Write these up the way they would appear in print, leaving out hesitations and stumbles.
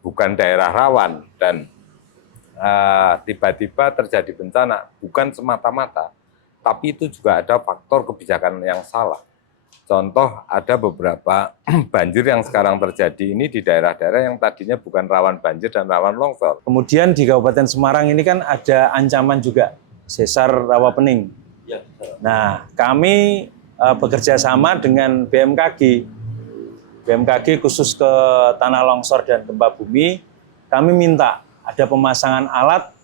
bukan daerah rawan dan tiba-tiba terjadi bencana, bukan semata-mata, tapi itu juga ada faktor kebijakan yang salah. Contoh, ada beberapa banjir yang sekarang terjadi ini di daerah-daerah yang tadinya bukan rawan banjir dan rawan longsor. Kemudian di Kabupaten Semarang ini kan ada ancaman juga sesar rawa pening. Nah, kami bekerja sama dengan BMKG. BMKG khusus ke tanah longsor dan gempa bumi, kami minta ada pemasangan alat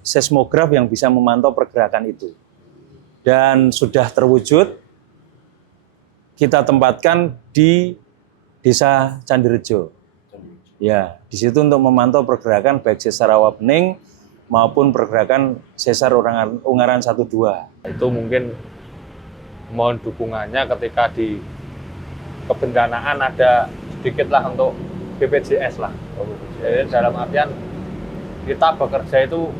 seismograf yang bisa memantau pergerakan itu. Dan sudah terwujud, kita tempatkan di Desa Candirejo. Ya, di situ untuk memantau pergerakan baik sesar rawa pening maupun pergerakan sesar Ungaran 1-2. Itu mungkin mohon dukungannya ketika di kebencanaan ada sedikit lah untuk BPJS lah. Jadi dalam artian kita bekerja itu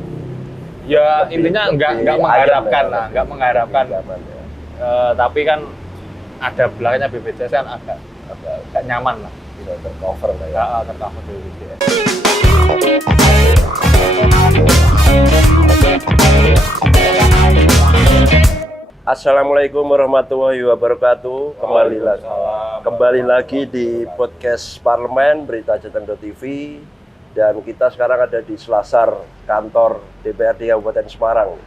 ya intinya nggak mengharapkan lah, nggak mengharapkan. Tapi kan ada belakangnya BPJS kan agak nyaman lah. Tidak tercover lah ya. Tercover BPJS. Assalamualaikum warahmatullahi wabarakatuh. Kembali lagi di podcast Parlemen Berita Jateng.tv, dan kita sekarang ada di Selasar kantor DPRD Kabupaten Semarang.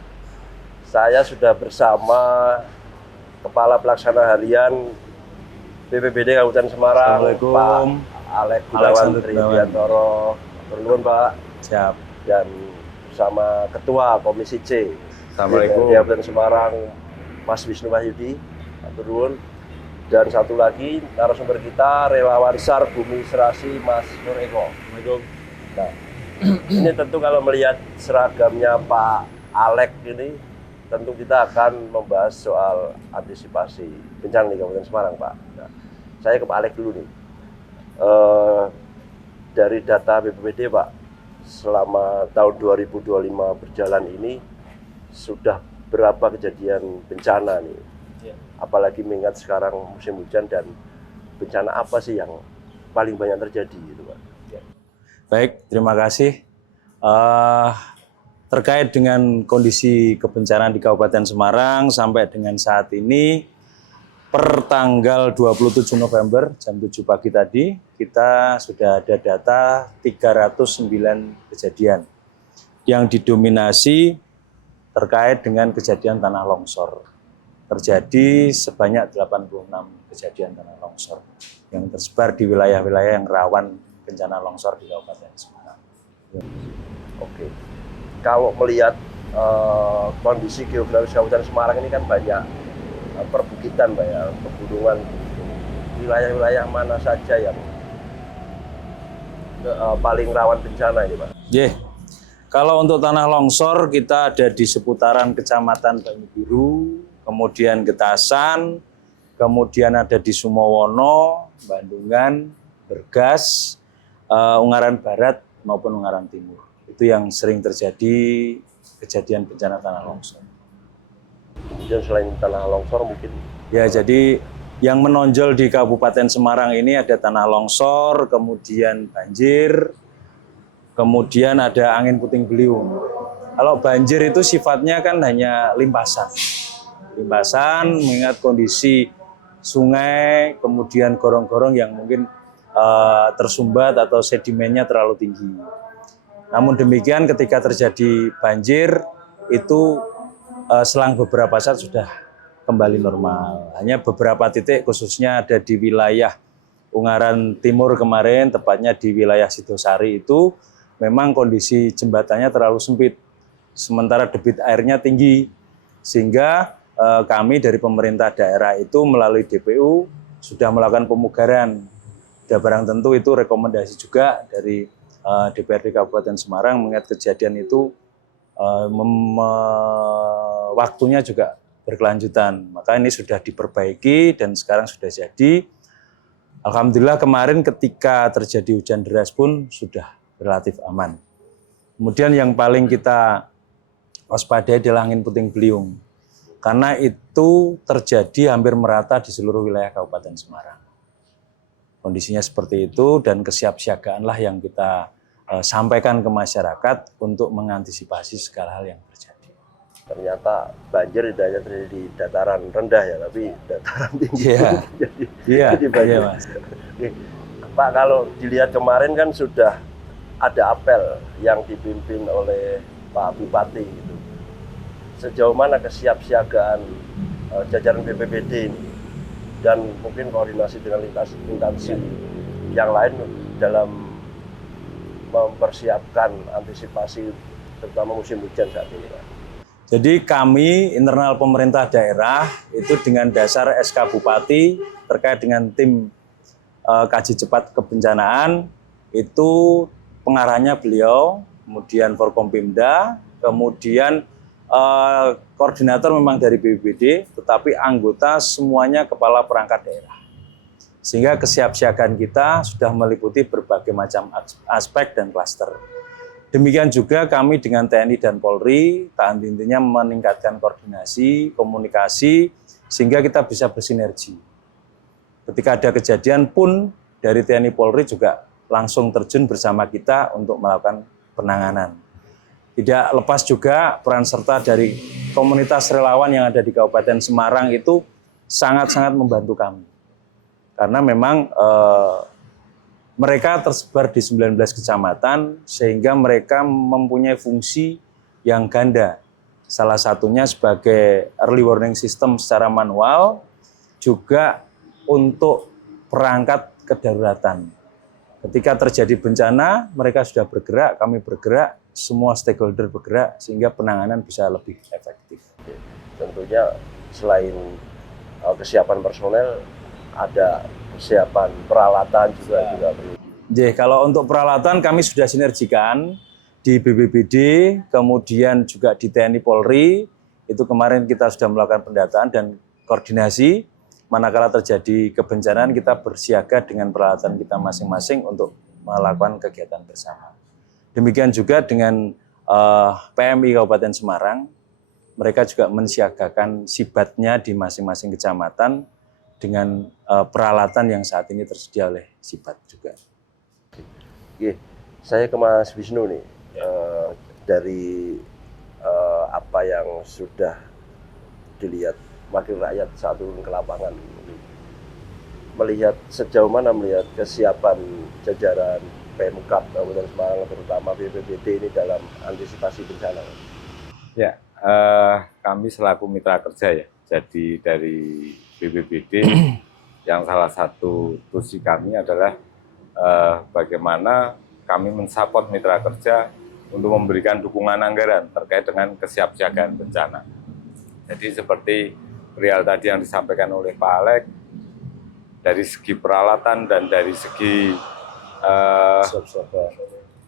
Saya sudah bersama Kepala Pelaksana Harian BPBD Kabupaten Semarang, Pak Alek Gunawan Tridiantoro. Turun Pak. Siap. Dan bersama Ketua Komisi C Assalamualaikum. Kabupaten Semarang, Mas Wisnu Wahyudi, turun. Dan satu lagi narasumber kita, relawan SAR Bumi Serasi, Mas Nur Eko. Assalamualaikum. Nah, ini tentu kalau melihat seragamnya Pak Alek ini, tentu kita akan membahas soal antisipasi bencana di Kabupaten Semarang, Pak. Nah, saya ke Pak Alek dulu nih. Dari data BPBD, Pak, selama tahun 2025 berjalan ini sudah berapa kejadian bencana nih? Ya. Apalagi mengingat sekarang musim hujan, dan bencana apa sih yang paling banyak terjadi gitu, Pak? Ya. Baik, terima kasih. Terkait dengan kondisi kebencanaan di Kabupaten Semarang sampai dengan saat ini, per tanggal 27 November jam 7 pagi tadi, kita sudah ada data 309 kejadian yang didominasi terkait dengan kejadian tanah longsor. Terjadi sebanyak 86 kejadian tanah longsor yang tersebar di wilayah-wilayah yang rawan bencana longsor di Kabupaten Semarang. Oke. Kalau melihat kondisi geografis Kabupaten Semarang ini kan banyak perbukitan, Pak ya, pegunungan. Wilayah-wilayah mana saja yang paling rawan bencana ini, Pak? Kalau untuk tanah longsor, kita ada di seputaran Kecamatan Banyubiru, kemudian Getasan, kemudian ada di Sumowono, Bandungan, Bergas, Ungaran Barat maupun Ungaran Timur. Itu yang sering terjadi kejadian bencana tanah longsor. Kemudian selain tanah longsor mungkin? Ya, jadi yang menonjol di Kabupaten Semarang ini ada tanah longsor, kemudian banjir, kemudian ada angin puting beliung. Kalau banjir itu sifatnya kan hanya limpasan. Limpasan mengingat kondisi sungai, kemudian gorong-gorong yang mungkin tersumbat atau sedimennya terlalu tinggi. Namun demikian ketika terjadi banjir itu selang beberapa saat sudah kembali normal. Hanya beberapa titik khususnya ada di wilayah Ungaran Timur kemarin, tepatnya di wilayah Sidosari itu memang kondisi jembatannya terlalu sempit, sementara debit airnya tinggi, sehingga kami dari pemerintah daerah itu melalui DPU sudah melakukan pemugaran. Dan barang tentu itu rekomendasi juga dari DPRD Kabupaten Semarang mengingat kejadian itu waktunya juga berkelanjutan. Maka ini sudah diperbaiki dan sekarang sudah jadi. Alhamdulillah kemarin ketika terjadi hujan deras pun sudah relatif aman. Kemudian yang paling kita waspadai adalah angin puting beliung. Karena itu terjadi hampir merata di seluruh wilayah Kabupaten Semarang. Kondisinya seperti itu dan kesiapsiagaanlah yang kita sampaikan ke masyarakat untuk mengantisipasi segala hal yang terjadi. Ternyata banjir tidak hanya terjadi di dataran rendah ya, tapi dataran tinggi. Iya, banjir. Mas. Oke. Pak, kalau dilihat kemarin kan sudah ada apel yang dipimpin oleh Pak Bupati gitu. Sejauh mana kesiapsiagaan jajaran BPBD ini dan mungkin koordinasi dengan instansi yang lain dalam mempersiapkan antisipasi terutama musim hujan saat ini, Pak? Jadi kami internal pemerintah daerah itu dengan dasar SK Bupati terkait dengan tim kaji cepat kebencanaan itu pengarahnya beliau, kemudian Forkompimda, kemudian koordinator memang dari BPBD, tetapi anggota semuanya kepala perangkat daerah. Sehingga kesiapsiagaan kita sudah meliputi berbagai macam aspek dan klaster. Demikian juga kami dengan TNI dan Polri, tak henti-hentinya meningkatkan koordinasi, komunikasi, sehingga kita bisa bersinergi. Ketika ada kejadian pun dari TNI Polri juga langsung terjun bersama kita untuk melakukan penanganan. Tidak lepas juga peran serta dari komunitas relawan yang ada di Kabupaten Semarang itu sangat-sangat membantu kami. Karena memang mereka tersebar di 19 kecamatan sehingga mereka mempunyai fungsi yang ganda. Salah satunya sebagai early warning system secara manual, juga untuk perangkat kedaruratan. Ketika terjadi bencana, mereka sudah bergerak, kami bergerak, semua stakeholder bergerak sehingga penanganan bisa lebih efektif. Tentunya selain kesiapan personel, ada kesiapan peralatan juga perlu. Kalau untuk peralatan kami sudah sinergikan di BPBD, kemudian juga di TNI Polri. Itu kemarin kita sudah melakukan pendataan dan koordinasi. Manakala terjadi kebencanaan kita bersiaga dengan peralatan kita masing-masing untuk melakukan kegiatan bersama. Demikian juga dengan PMI Kabupaten Semarang, mereka juga mensiagakan sibatnya di masing-masing kecamatan dengan peralatan yang saat ini tersedia oleh Sibat juga. Oke, saya ke Mas Wisnu nih, dari apa yang sudah dilihat wakil rakyat saat turun ke lapangan, melihat sejauh mana melihat kesiapan jajaran Pemkab Kabupaten Semarang terutama BPBD ini dalam antisipasi bencana. Ya, kami selaku mitra kerja ya, jadi dari BPBD yang salah satu tusi kami adalah bagaimana kami mensupport mitra kerja untuk memberikan dukungan anggaran terkait dengan kesiapsiagaan bencana. Jadi seperti real tadi yang disampaikan oleh Pak Alek, dari segi peralatan dan dari segi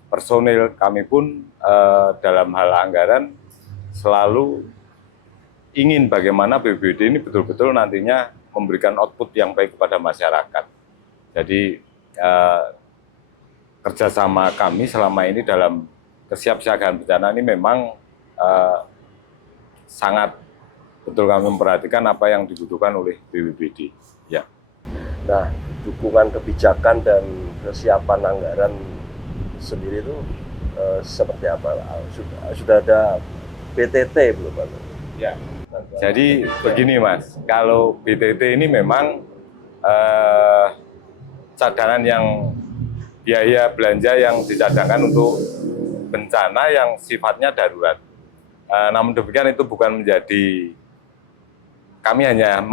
personil kami pun dalam hal anggaran selalu ingin bagaimana BPBD ini betul-betul nantinya memberikan output yang baik kepada masyarakat. Jadi kerjasama kami selama ini dalam kesiapsiagaan bencana ini memang sangat betul kami memperhatikan apa yang dibutuhkan oleh BPBD. Ya. Nah, dukungan kebijakan dan kesiapan anggaran sendiri itu seperti apa? Sudah ada BTT belum, Pak? Ya. Jadi begini Mas, kalau BTT ini memang cadangan yang biaya belanja yang dicadangkan untuk bencana yang sifatnya darurat. Namun demikian itu bukan menjadi, kami hanya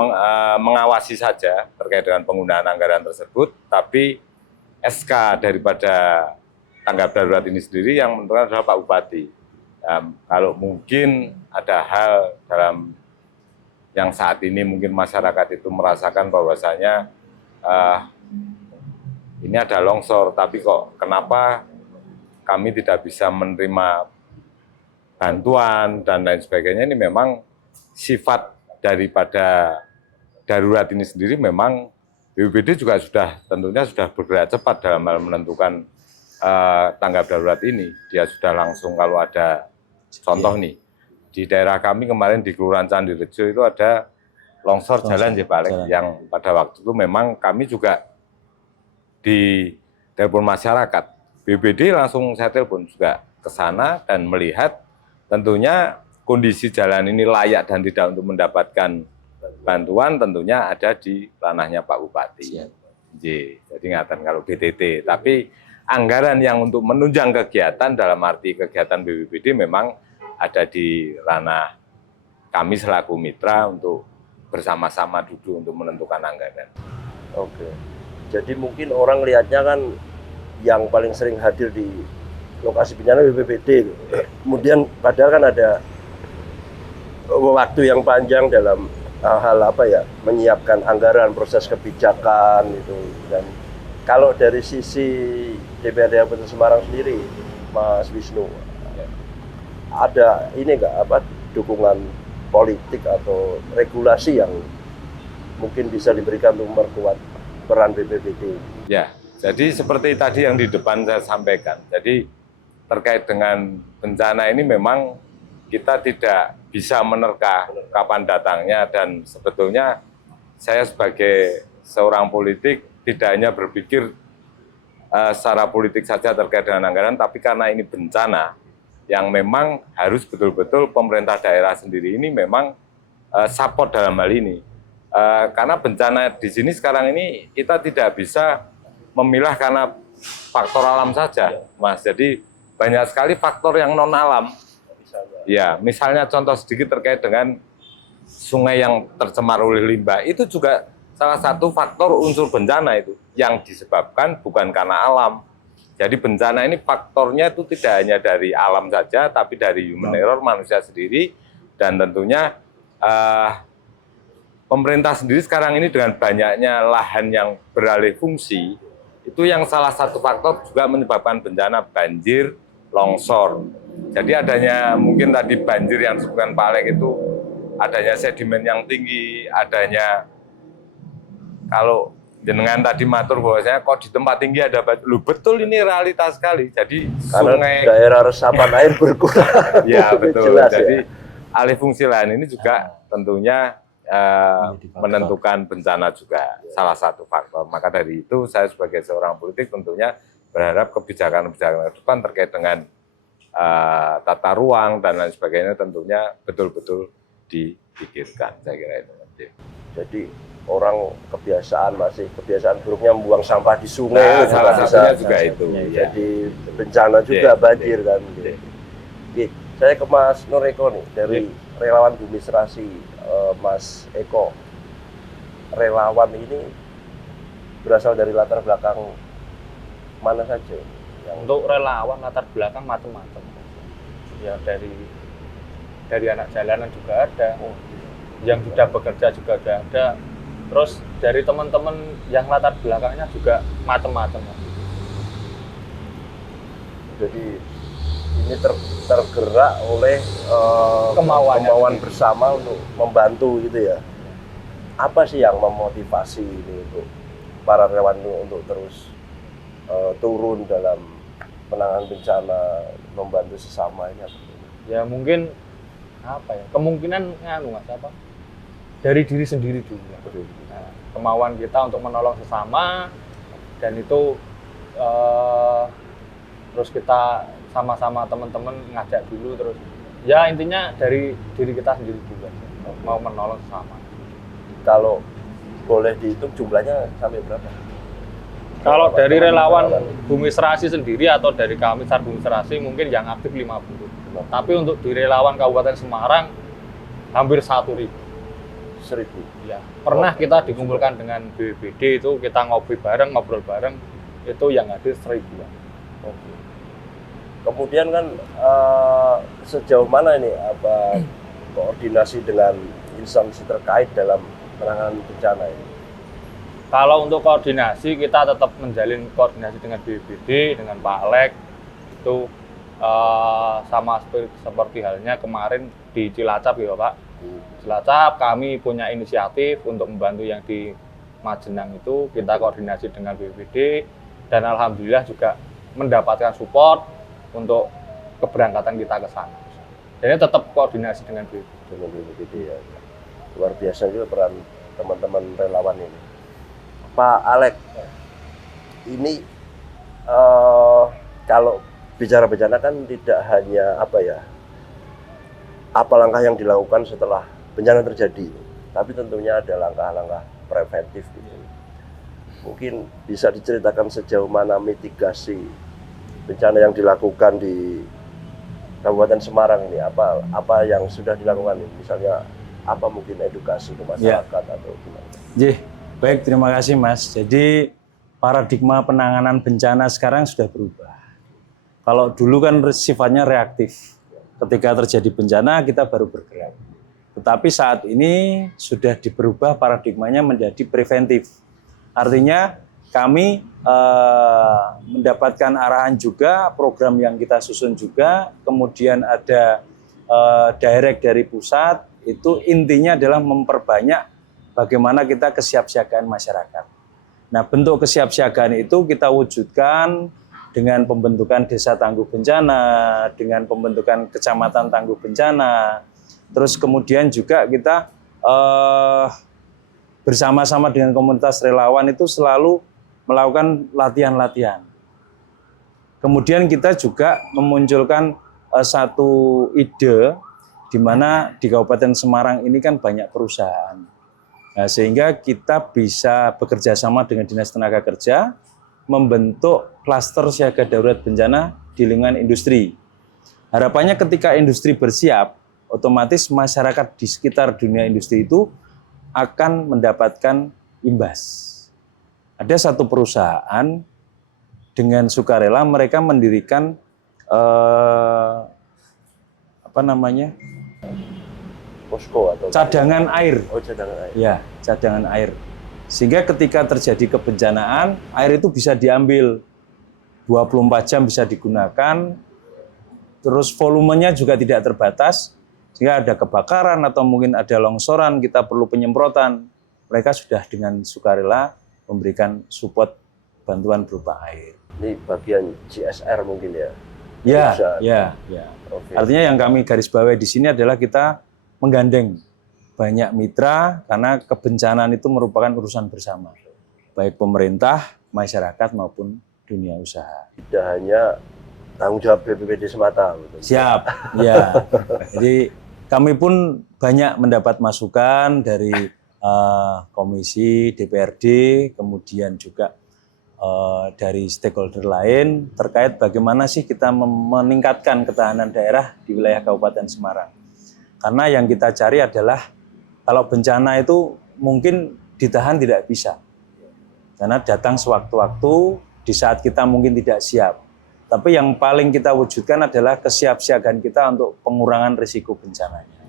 mengawasi saja terkait dengan penggunaan anggaran tersebut, tapi SK daripada tanggap darurat ini sendiri yang menentukan adalah Pak Bupati. Kalau mungkin ada hal dalam yang saat ini mungkin masyarakat itu merasakan bahwasanya ini ada longsor, tapi kok kenapa kami tidak bisa menerima bantuan dan lain sebagainya, ini memang sifat daripada darurat ini sendiri. Memang BPBD juga tentunya sudah bergerak cepat dalam hal menentukan tanggap darurat ini. Dia sudah langsung, kalau ada contoh nih, di daerah kami kemarin di Kelurahan Candirejo itu ada longsor jalan ya Pak Alek, yang pada waktu itu memang kami juga di telepon masyarakat, BPBD langsung saya telepon juga ke sana dan melihat tentunya kondisi jalan ini layak dan tidak untuk mendapatkan bantuan tentunya ada di ranahnya Pak Bupati. Jadi ngaten kalau BTT, tapi anggaran yang untuk menunjang kegiatan dalam arti kegiatan BPBD memang ada di ranah kami selaku mitra untuk bersama-sama duduk untuk menentukan anggaran. Oke. Jadi mungkin orang lihatnya kan yang paling sering hadir di lokasi bencana BPBD. Kemudian padahal kan ada waktu yang panjang dalam hal apa ya, menyiapkan anggaran, proses kebijakan itu. Dan kalau dari sisi DPRD Kabupaten Semarang sendiri, Mas Wisnu, ada ini enggak apa dukungan politik atau regulasi yang mungkin bisa diberikan untuk memperkuat peran BPBD? Ya, jadi seperti tadi yang di depan saya sampaikan. Jadi terkait dengan bencana ini memang kita tidak bisa menerka kapan datangnya, dan sebetulnya saya sebagai seorang politik tidak hanya berpikir secara politik saja terkait dengan anggaran, tapi karena ini bencana yang memang harus betul-betul pemerintah daerah sendiri ini memang support dalam hal ini. Karena bencana di sini sekarang ini kita tidak bisa memilah karena faktor alam saja, Mas. Jadi banyak sekali faktor yang non alam. Ya, misalnya contoh sedikit terkait dengan sungai yang tercemar oleh limbah, itu juga salah satu faktor unsur bencana itu yang disebabkan bukan karena alam. Jadi bencana ini faktornya itu tidak hanya dari alam saja, tapi dari human error, manusia sendiri, dan tentunya pemerintah sendiri sekarang ini dengan banyaknya lahan yang beralih fungsi, itu yang salah satu faktor juga menyebabkan bencana banjir, longsor. Jadi adanya mungkin tadi banjir yang disebutkan Pak Alek itu adanya sedimen yang tinggi, adanya kalau jenengan tadi matur bahwasanya kok di tempat tinggi ada batu. Loh, betul, ini realitas sekali. Jadi karena sungai daerah resapan air berkurang. Ya betul. Jelas, jadi ya? alih fungsi lahan ini juga tentunya menentukan bencana juga salah satu faktor. Maka dari itu saya sebagai seorang politik tentunya berharap kebijakan-kebijakan ke depan terkait dengan tata ruang dan lain sebagainya tentunya betul-betul dipikirkan, saya kira itu. Jadi orang kebiasaan buruknya membuang sampah di sungai, Nah, salah satunya juga itu. Jadi bencana juga banjir kan. Oke, saya ke Mas Nur Eko nih dari relawan Bumi Serasi. Mas Eko, relawan ini berasal dari latar belakang mana saja? Untuk relawan latar belakang macam-macam. Ya dari anak jalanan juga ada, yang sudah bekerja juga ada. Terus dari teman-teman yang latar belakangnya juga macam-macam. Jadi ini tergerak oleh kemauan bersama untuk membantu gitu ya. Apa sih yang memotivasi ini untuk para relawan untuk terus turun dalam penanganan bencana, membantu sesama ini? Ya mungkin apa ya, kemungkinan Mas dari diri sendiri dulu. Nah, kemauan kita untuk menolong sesama, dan itu terus kita sama-sama teman-teman ngajak dulu, terus ya intinya dari diri kita sendiri juga mau menolong sesama. Kalau boleh dihitung jumlahnya sampai berapa? Kalau dari relawan Bumi Serasi sendiri atau dari kami Sar Bumi Serasi mungkin yang aktif 50. Tapi untuk di relawan Kabupaten Semarang hampir 1.000. 1.000. Ya. Pernah kita dikumpulkan dengan BPBD, itu kita ngobrol bareng, itu yang hadir 1.000-an. Oke. Kemudian kan sejauh mana ini koordinasi dengan instansi terkait dalam penanganan bencana ini? Kalau untuk koordinasi, kita tetap menjalin koordinasi dengan BPBD, dengan Pak Alek. Itu sama seperti halnya kemarin di Cilacap ya Pak. Cilacap kami punya inisiatif untuk membantu yang di Majenang itu, kita koordinasi dengan BPBD, dan alhamdulillah juga mendapatkan support untuk keberangkatan kita ke sana. Jadi tetap koordinasi dengan BPBD ya. Luar biasa juga peran teman-teman relawan ini. Pak Alek, ini kalau bicara bencana kan tidak hanya apa langkah yang dilakukan setelah bencana terjadi, tapi tentunya ada langkah-langkah preventif gitu. Mungkin bisa diceritakan sejauh mana mitigasi bencana yang dilakukan di Kabupaten Semarang ini, apa yang sudah dilakukan ini? Misalnya apa mungkin edukasi ke masyarakat atau gimana? Baik, terima kasih Mas. Jadi paradigma penanganan bencana sekarang sudah berubah. Kalau dulu kan sifatnya reaktif. Ketika terjadi bencana kita baru bergerak. Tetapi saat ini sudah diberubah paradigmanya menjadi preventif. Artinya kami mendapatkan arahan juga, program yang kita susun juga, kemudian ada direct dari pusat, itu intinya adalah memperbanyak bagaimana kita kesiapsiagaan masyarakat. Nah, bentuk kesiapsiagaan itu kita wujudkan dengan pembentukan desa tangguh bencana, dengan pembentukan kecamatan tangguh bencana, terus kemudian juga kita bersama-sama dengan komunitas relawan itu selalu melakukan latihan-latihan. Kemudian kita juga memunculkan satu ide di mana di Kabupaten Semarang ini kan banyak perusahaan. Nah, sehingga kita bisa bekerja sama dengan Dinas Tenaga Kerja, membentuk klaster siaga darurat bencana di lingkungan industri. Harapannya ketika industri bersiap, otomatis masyarakat di sekitar dunia industri itu akan mendapatkan imbas. Ada satu perusahaan dengan sukarela mereka mendirikan Posko atau cadangan air. Oh, cadangan air. Ya, cadangan air. Sehingga ketika terjadi kebencanaan, air itu bisa diambil 24 jam bisa digunakan, terus volumenya juga tidak terbatas, sehingga ada kebakaran atau mungkin ada longsoran, kita perlu penyemprotan. Mereka sudah dengan sukarela memberikan support bantuan berupa air. Ini bagian CSR mungkin ya? Ya. Okay. Artinya yang kami garis bawahi di sini adalah kita menggandeng banyak mitra karena kebencanaan itu merupakan urusan bersama, baik pemerintah, masyarakat maupun dunia usaha. Tidak hanya tanggung jawab BPBD semata. Betul. Siap, ya. Jadi kami pun banyak mendapat masukan dari komisi DPRD, kemudian juga dari stakeholder lain terkait bagaimana sih kita meningkatkan ketahanan daerah di wilayah Kabupaten Semarang. Karena yang kita cari adalah kalau bencana itu mungkin ditahan tidak bisa. Karena datang sewaktu-waktu di saat kita mungkin tidak siap. Tapi yang paling kita wujudkan adalah kesiapsiagaan kita untuk pengurangan risiko bencananya.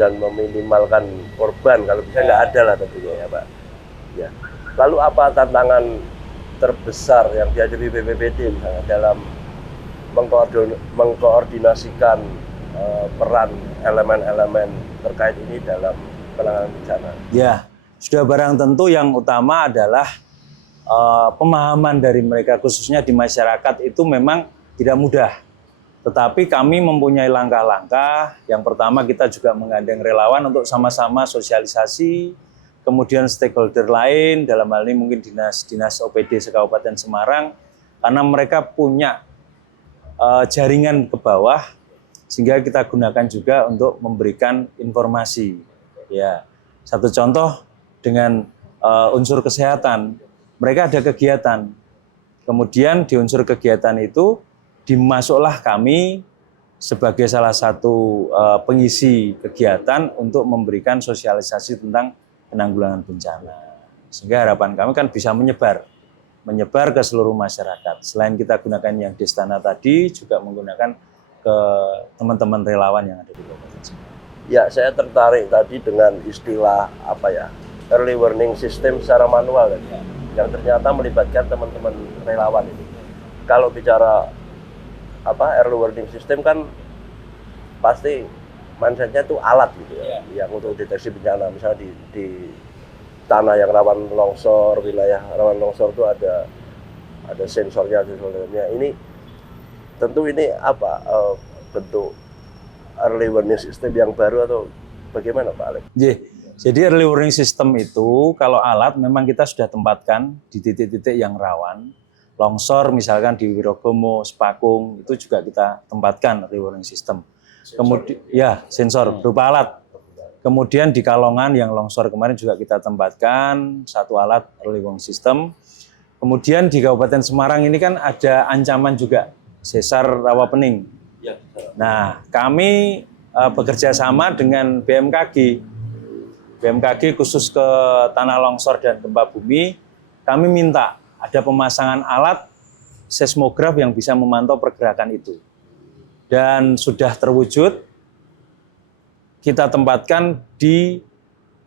Dan meminimalkan korban kalau bisa nggak ada lah tentunya ya Pak. Ya. Lalu apa tantangan terbesar yang dihadapi BPBD misalnya dalam mengkoordinasikan peran elemen-elemen terkait ini dalam penanganan bencana? Ya, sudah barang tentu yang utama adalah pemahaman dari mereka khususnya di masyarakat itu memang tidak mudah. Tetapi kami mempunyai langkah-langkah. Yang pertama kita juga menggandeng relawan untuk sama-sama sosialisasi, kemudian stakeholder lain dalam hal ini mungkin dinas OPD se-Kabupaten Semarang, karena mereka punya jaringan ke bawah, sehingga kita gunakan juga untuk memberikan informasi. Ya, satu contoh dengan unsur kesehatan, mereka ada kegiatan. Kemudian di unsur kegiatan itu dimasuklah kami sebagai salah satu pengisi kegiatan untuk memberikan sosialisasi tentang penanggulangan bencana. Sehingga harapan kami kan bisa menyebar ke seluruh masyarakat. Selain kita gunakan yang di Istana tadi, juga menggunakan ke teman-teman relawan yang ada di Kabupaten Semarang. Ya, saya tertarik tadi dengan istilah early warning system secara manual yang ternyata melibatkan teman-teman relawan ini. Kalau bicara early warning system kan pasti mindsetnya itu alat gitu ya, yang untuk deteksi bencana. Misalnya di tanah yang rawan longsor, wilayah rawan longsor itu ada sensornya. Ini tentu ini bentuk early warning system yang baru atau bagaimana Pak Alex? Jadi early warning system itu kalau alat memang kita sudah tempatkan di titik-titik yang rawan. Longsor misalkan di Wirogomo, Sepakung itu juga kita tempatkan early warning system. Kemudian ya sensor berupa alat. Kemudian di Kalongan yang longsor kemarin juga kita tempatkan satu alat early warning system. Kemudian di Kabupaten Semarang ini kan ada ancaman juga sesar rawa pening. Nah, kami bekerja sama dengan BMKG. BMKG khusus ke tanah longsor dan gempa bumi, kami minta ada pemasangan alat seismograf yang bisa memantau pergerakan itu. Dan sudah terwujud, kita tempatkan di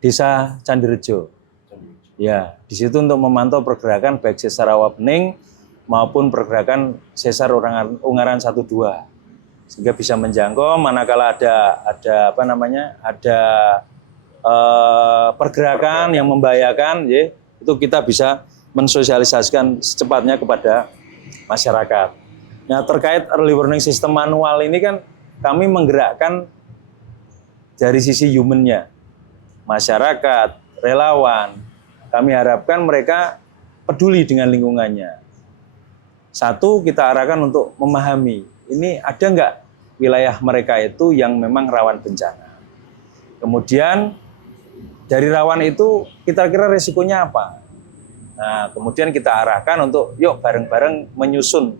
Desa Candirejo. Ya, di situ untuk memantau pergerakan baik sesar rawa pening maupun pergerakan sesar Ungaran 1-2. Sehingga bisa menjangkau manakala ada pergerakan yang membahayakan, ya, itu kita bisa mensosialisasikan secepatnya kepada masyarakat. Nah, terkait early warning system manual ini kan kami menggerakkan dari sisi human-nya, masyarakat, relawan. Kami harapkan mereka peduli dengan lingkungannya. Satu, kita arahkan untuk memahami, ini ada nggak wilayah mereka itu yang memang rawan bencana. Kemudian dari rawan itu kita kira resikonya apa. Nah, kemudian kita arahkan untuk yuk bareng-bareng menyusun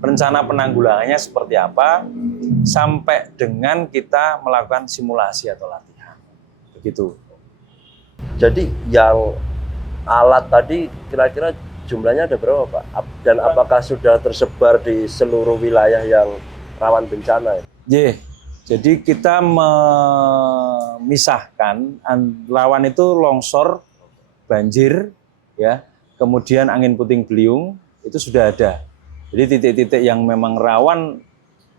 rencana penanggulangannya seperti apa sampai dengan kita melakukan simulasi atau latihan. Begitu. Jadi yang alat tadi kira-kira jumlahnya ada berapa, Pak? Dan apakah sudah tersebar di seluruh wilayah yang rawan bencana? Jadi kita memisahkan rawan itu longsor, banjir, ya, kemudian angin puting beliung itu sudah ada. Jadi titik-titik yang memang rawan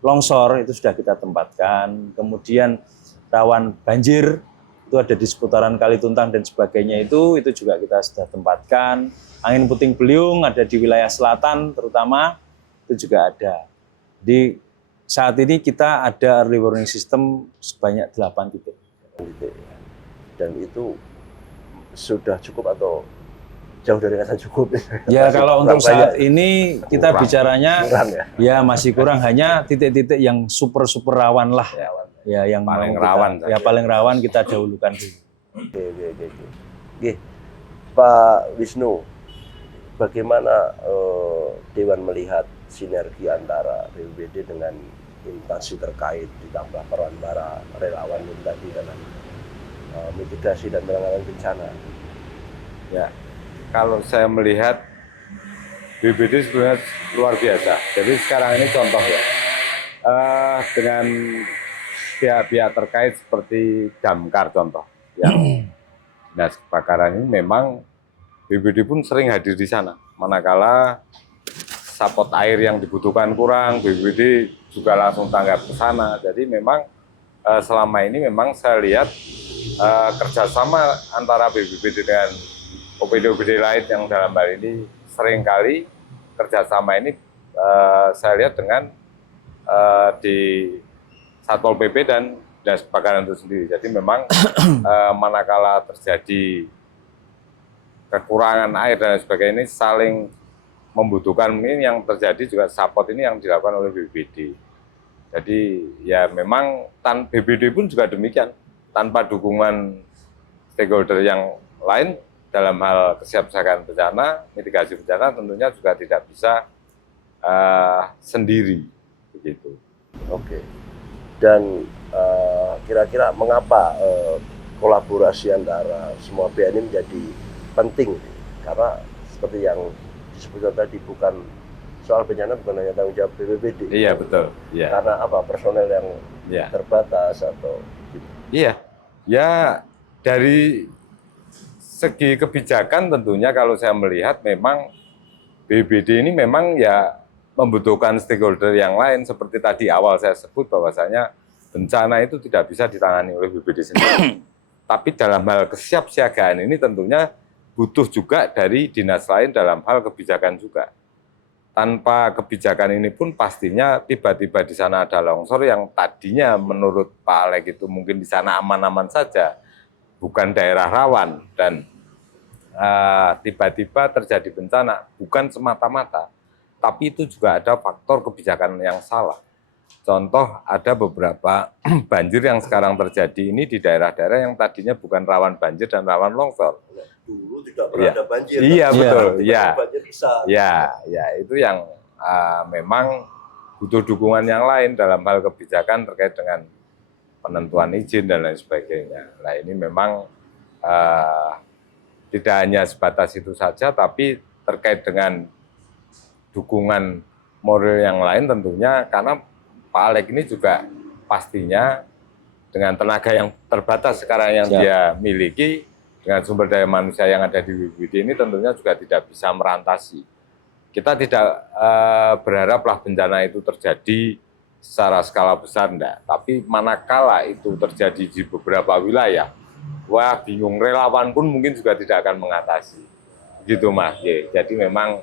longsor itu sudah kita tempatkan. Kemudian rawan banjir itu ada di seputaran Kalituntang dan sebagainya itu juga kita sudah tempatkan. Angin puting beliung ada di wilayah selatan terutama itu juga ada. Jadi saat ini kita ada early warning system sebanyak 8 titik. Dan itu sudah cukup atau jauh dari kata cukup? Ya kalau untuk saat ini kita bicaranya kurang, ya masih kurang, hanya titik-titik yang super rawan lah. Ya yang paling rawan. Ya paling rawan kita dahulukan dulu. Oke. Pak Wisnu, bagaimana Dewan melihat sinergi antara BPBD dengan instansi terkait ditambah peran para relawan yang tadi dalam mitigasi dan penanganan bencana? Ya, kalau saya melihat BPBD sebenarnya luar biasa. Jadi sekarang ini contoh ya, dengan pihak-pihak terkait seperti Damkar contoh, yang dinas kebakaran ini memang BPBD pun sering hadir di sana. Manakala sapot air yang dibutuhkan kurang, BPBD juga langsung tanggap ke sana. Jadi memang selama ini memang saya lihat kerjasama antara BPBD dengan OPD-OPD lain yang dalam hal ini seringkali kerjasama ini saya lihat dengan di Satpol PP dan Dinas Kebakaran itu sendiri. Jadi memang manakala terjadi kekurangan air dan sebagainya ini saling membutuhkan. Ini yang terjadi juga sapot ini yang dilakukan oleh BPBD. Jadi ya memang BPBD pun juga demikian. Tanpa dukungan stakeholder yang lain dalam hal kesiapsiagaan bencana, mitigasi bencana tentunya juga tidak bisa sendiri begitu. Oke. Dan kira-kira mengapa kolaborasi antara semua pihak ini menjadi penting? Karena seperti yang disebutkan tadi, bukan soal bencana bukan hanya tanggung jawab BPBD. Iya betul. Iya. Karena apa? Personel yang terbatas atau gitu. Iya. Ya dari segi kebijakan tentunya kalau saya melihat memang BPBD ini memang ya membutuhkan stakeholder yang lain seperti tadi awal saya sebut bahwasanya bencana itu tidak bisa ditangani oleh BPBD sendiri. Tapi dalam hal kesiapsiagaan ini tentunya butuh juga dari dinas lain dalam hal kebijakan juga. Tanpa kebijakan ini pun pastinya tiba-tiba di sana ada longsor yang tadinya menurut Pak Alek itu mungkin di sana aman-aman saja. bukan daerah rawan dan tiba-tiba terjadi bencana, bukan semata-mata, tapi itu juga ada faktor kebijakan yang salah. Contoh, ada beberapa banjir yang sekarang terjadi ini di daerah-daerah yang tadinya bukan rawan banjir dan rawan longsor. Dulu tidak pernah ada banjir. Iya, betul. Iya. Banjir bisa. Ya, itu yang memang butuh dukungan yang lain dalam hal kebijakan terkait dengan penentuan izin dan lain sebagainya. Nah, ini memang tidak hanya sebatas itu saja, tapi terkait dengan dukungan moral yang lain tentunya, karena Pak Alex ini juga pastinya dengan tenaga yang terbatas sekarang yang dia miliki, dengan sumber daya manusia yang ada di BPBD ini tentunya juga tidak bisa merantasi. Kita tidak berharaplah bencana itu terjadi secara skala besar, enggak. Tapi manakala itu terjadi di beberapa wilayah, wah bingung, relawan pun mungkin juga tidak akan mengatasi. Gitu Mas. Jadi memang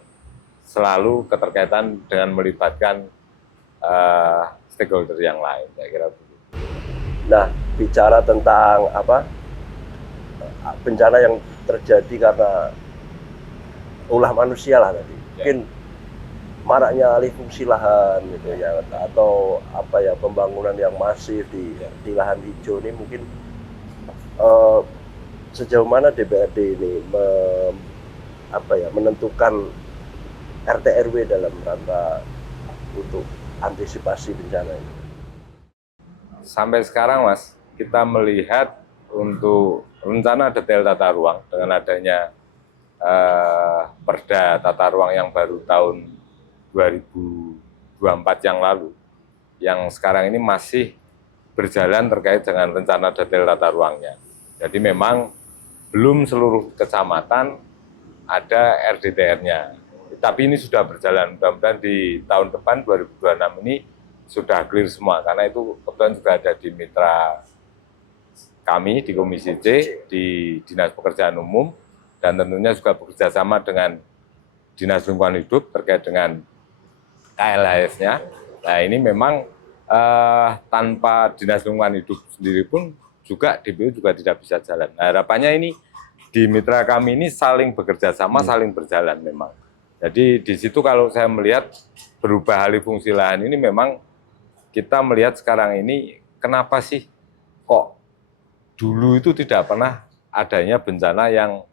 selalu keterkaitan dengan melibatkan stakeholder yang lain, saya kira begitu. Nah, bicara tentang bencana yang terjadi karena ulah manusia lah tadi. Mungkin maraknya alih fungsi lahan gitu ya, atau pembangunan yang masif di lahan hijau ini mungkin sejauh mana DPRD ini menentukan RT RW dalam rangka untuk antisipasi bencana ini? Sampai sekarang Mas, kita melihat untuk rencana detail tata ruang dengan adanya Perda tata ruang yang baru tahun 2024 yang lalu, yang sekarang ini masih berjalan terkait dengan rencana detail tata ruangnya. Jadi memang belum seluruh kecamatan ada RDTR-nya. Tapi ini sudah berjalan, mudah-mudahan di tahun depan 2026 ini sudah clear semua, karena itu kebetulan juga ada di mitra kami di Komisi C, di Dinas Pekerjaan Umum, dan tentunya juga bekerja sama dengan Dinas Lingkungan Hidup terkait dengan KLHS-nya. Nah ini memang tanpa Dinas Lingkungan Hidup sendiri pun juga DPU juga tidak bisa jalan. Nah, harapannya ini di mitra kami ini saling bekerja sama, saling berjalan memang. Jadi di situ kalau saya melihat berubah alih fungsi lahan ini memang kita melihat sekarang ini kenapa sih kok dulu itu tidak pernah adanya bencana yang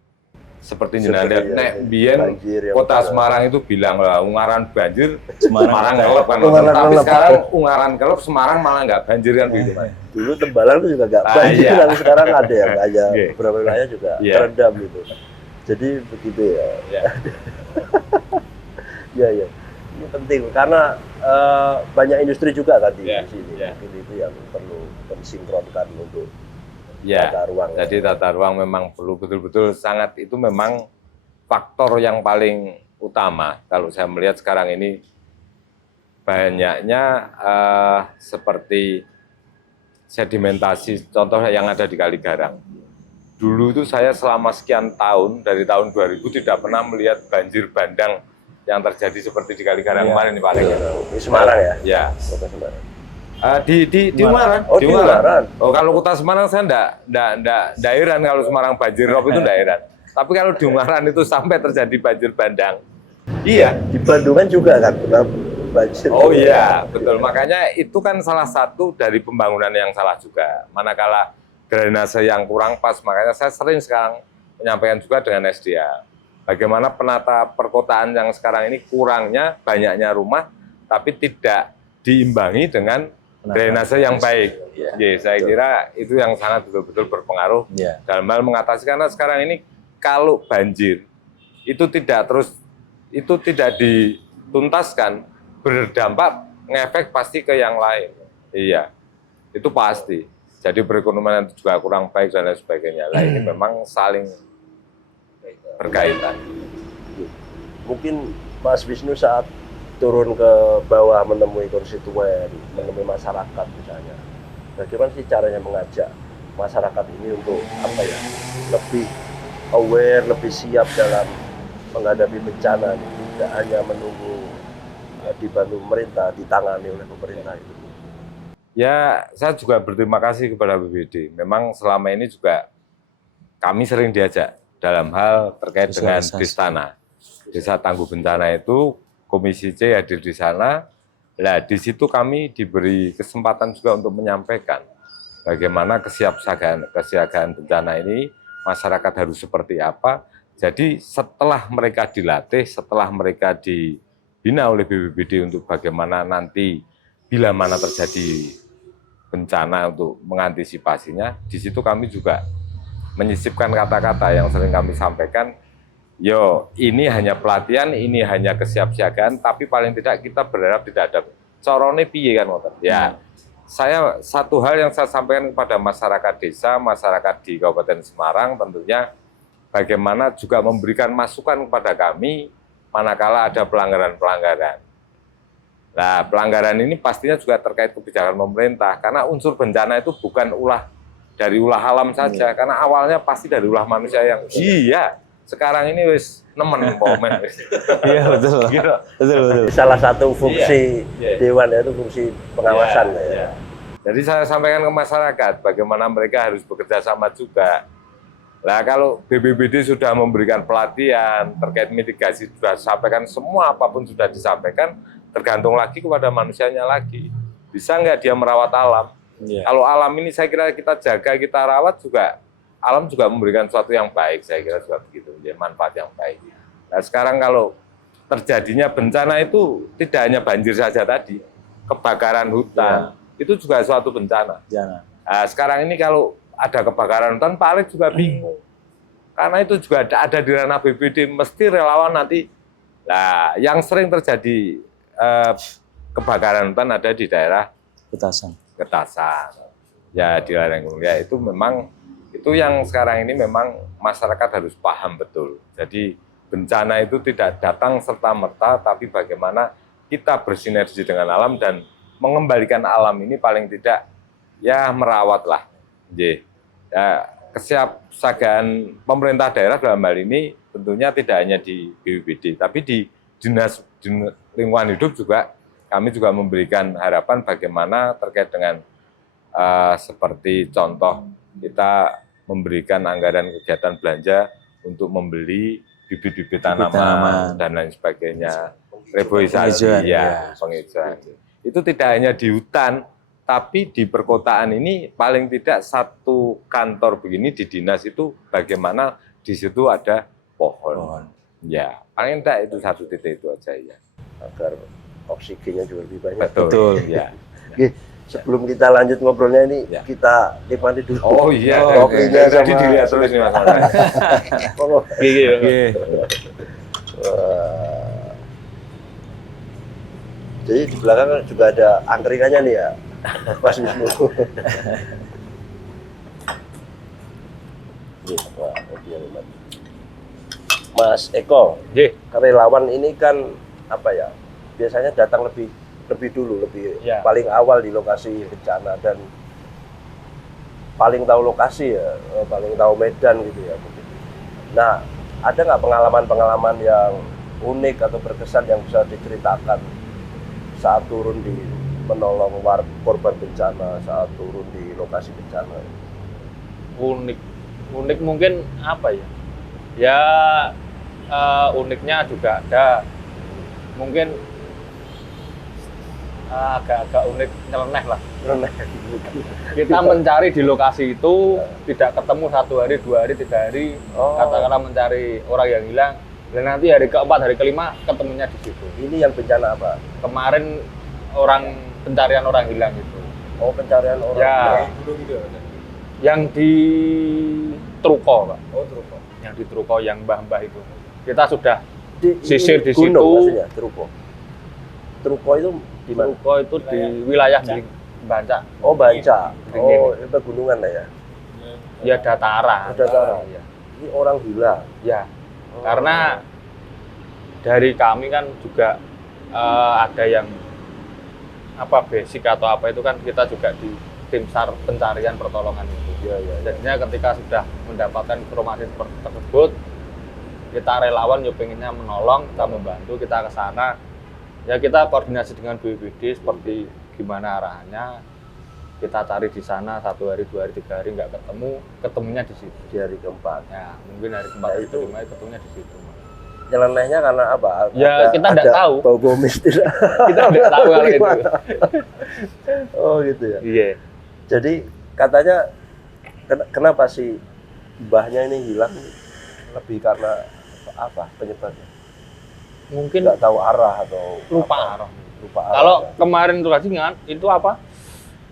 seperti nek biyen Kota Semarang itu bilang lah Ungaran banjir, Semarang kelep kan. Tapi sekarang Ungaran kelep, Semarang malah nggak banjir kan begitu Mas. Dulu Tembalang itu juga nggak banjir, dan sekarang ada yang beberapa wilayah juga terendam gitu. Jadi begitu ya. Ya. Ini penting karena banyak industri juga kan di sini. Mungkin itu yang perlu mensinkronkan untuk tata ruang. Jadi tata ruang memang perlu betul-betul sangat, itu memang faktor yang paling utama. Kalau saya melihat sekarang ini banyaknya seperti sedimentasi, contoh yang ada di Kali Garang. Dulu itu saya selama sekian tahun, dari tahun 2000 tidak pernah melihat banjir bandang yang terjadi seperti di Kali Garang kemarin nih Pak Alex. Di Semarang ya? Ya. Kota Semarang. Di Ungaran. Oh, di Ungaran. Oh, kalau Kota Semarang saya enggak heran kalau Semarang banjir rob itu enggak heran. Tapi kalau di Ungaran itu sampai terjadi banjir bandang. Iya, di Bandung kan juga kan banjir. Oh iya, betul. Makanya itu kan salah satu dari pembangunan yang salah juga. Manakala drainase yang kurang pas, makanya saya sering sekarang menyampaikan juga dengan SDA. Bagaimana penata perkotaan yang sekarang ini kurangnya banyaknya rumah, tapi tidak diimbangi dengan drainase yang baik. Saya kira itu yang sangat betul-betul berpengaruh dalam hal mengatasi, karena sekarang ini kalau banjir itu tidak dituntaskan, berdampak ngefek pasti ke yang lain. Iya, itu pasti. Jadi perekonomian itu juga kurang baik dan lain sebagainya. Nah, ini memang saling berkaitan. Mungkin Mas Wisnu saat turun ke bawah menemui konstituen, menemui masyarakat misalnya, bagaimana sih caranya mengajak masyarakat ini untuk lebih aware, lebih siap dalam menghadapi bencana, tidak hanya menunggu dibantu pemerintah, ditangani oleh pemerintah itu? Ya, saya juga berterima kasih kepada BPBD. Memang selama ini juga kami sering diajak dalam hal terkait dengan Sosialisasi. Destana. Desa Tangguh Bencana itu Komisi C hadir di sana. Nah, di situ kami diberi kesempatan juga untuk menyampaikan bagaimana kesiagaan bencana ini, masyarakat harus seperti apa. Jadi setelah mereka dilatih, setelah mereka dibina oleh BPBD untuk bagaimana nanti bila mana terjadi bencana untuk mengantisipasinya, di situ kami juga menyisipkan kata-kata yang sering kami sampaikan, yo ini hanya pelatihan, ini hanya kesiapsiagaan, tapi paling tidak kita berharap tidak ada corone piye kan ngoten. Ya, saya satu hal yang saya sampaikan kepada masyarakat desa, masyarakat di Kabupaten Semarang tentunya bagaimana juga memberikan masukan kepada kami manakala ada pelanggaran-pelanggaran. Nah, pelanggaran ini pastinya juga terkait kebijakan pemerintah, karena unsur bencana itu bukan dari ulah alam saja, karena awalnya pasti dari ulah manusia yang iya. Sekarang ini wis nemen komen wis. Iya betul. Gitu. Betul. Salah satu fungsi Iya. dewan itu fungsi pengawasan. Iya. Jadi saya sampaikan ke masyarakat bagaimana mereka harus bekerja sama juga. Nah, kalau BPBD sudah memberikan pelatihan terkait mitigasi, sudah sampaikan semua, apapun sudah disampaikan, tergantung lagi kepada manusianya lagi. Bisa nggak dia merawat alam? Iya. Kalau alam ini saya kira kita jaga, kita rawat juga, alam juga memberikan sesuatu yang baik, saya kira juga begitu, ya, manfaat yang baik. Nah, sekarang kalau terjadinya bencana itu tidak hanya banjir saja tadi, kebakaran hutan, itu juga suatu bencana. Bencana. Nah, sekarang ini kalau ada kebakaran hutan, Pak Alex juga bingung. Karena itu juga ada di ranah BPD, mesti relawan nanti. Nah, yang sering terjadi kebakaran hutan ada di daerah Getasan. Ya, di lereng Gunung. Ya, itu memang, itu yang sekarang ini memang masyarakat harus paham betul. Jadi, bencana itu tidak datang serta-merta, tapi bagaimana kita bersinergi dengan alam dan mengembalikan alam ini paling tidak, ya merawatlah. Ya, kesiapsiagaan pemerintah daerah dalam hal ini tentunya tidak hanya di BPBD, tapi di Dinas Lingkungan Hidup juga kami juga memberikan harapan bagaimana terkait dengan seperti contoh kita memberikan anggaran kegiatan belanja untuk membeli bibit-bibit tanaman dan lain sebagainya, reboisasi, penghijauan. Itu tidak hanya di hutan, tapi di perkotaan ini paling tidak satu kantor begini di dinas itu bagaimana di situ ada pohon. Ya, paling tidak itu satu titik itu aja ya. Agar oksigennya juga lebih banyak. Betul. Ya. Oke, sebelum kita lanjut ngobrolnya ini, Ya. kita nikmati dulu. Oh iya, kopinya jadi sama. dilihat terus nih Mas. Oh, jadi di belakang juga ada angkringannya nih ya, Mas Wisnu. Wah, kopi yang nikmat. Mas Eko, relawan ini kan apa ya? Biasanya datang lebih dulu, paling awal di lokasi bencana dan paling tahu lokasi ya, paling tahu medan gitu ya. Nah, ada nggak pengalaman-pengalaman yang unik atau berkesan yang bisa diceritakan saat turun di menolong korban bencana, saat turun di lokasi bencana? Unik mungkin apa ya? Ya uniknya juga ada, mungkin agak-agak unik, nyeleneh lah. Kita mencari di lokasi itu tidak ketemu 1 hari, 2 hari, 3 hari, katakanlah mencari orang yang hilang. Dan nanti hari keempat, hari kelima ketemunya di situ. Ini yang bencana apa? Kemarin pencarian orang hilang itu. Oh, pencarian orang ya, hilang. Yang di Truko, Pak. Oh, Truko. Yang di Truko, yang mbah-mbah itu. Kita sudah Di sisir di gunung, situ. maksudnya, Truko itu di mana? Truko itu di wilayah Banca. Oh, Banca. Ini. Oh, itu pegunungan lah ya. Ya dataran. Dataran. Ya. Ini orang gila. Ya. Karena dari kami kan juga ada yang basic atau apa itu kan kita juga di tim SAR pencarian pertolongan itu. Ya. Jadinya ketika sudah mendapatkan informasi seperti tersebut, kita relawan yang pengennya menolong, kita membantu, kita ke sana. Ya kita koordinasi dengan BPBD seperti gimana arahannya. kita cari di sana 1 hari, 2 hari, 3 hari nggak ketemu, ketemunya di situ. Di hari keempat. Ya, mungkin hari keempat Nah, itu itu- ketemunya di situ. Nyelenehnya karena apa? Ya, kita nggak tahu. Bau-bau mistis. Kita nggak tahu kalau itu. Oh gitu ya. Iya. Jadi katanya kenapa sih mbahnya ini hilang? Lebih karena apa penyebabnya? Mungkin Nggak tahu arah atau lupa apa? arah. Lupa arah. Kalau kemarin tuh lagi itu apa?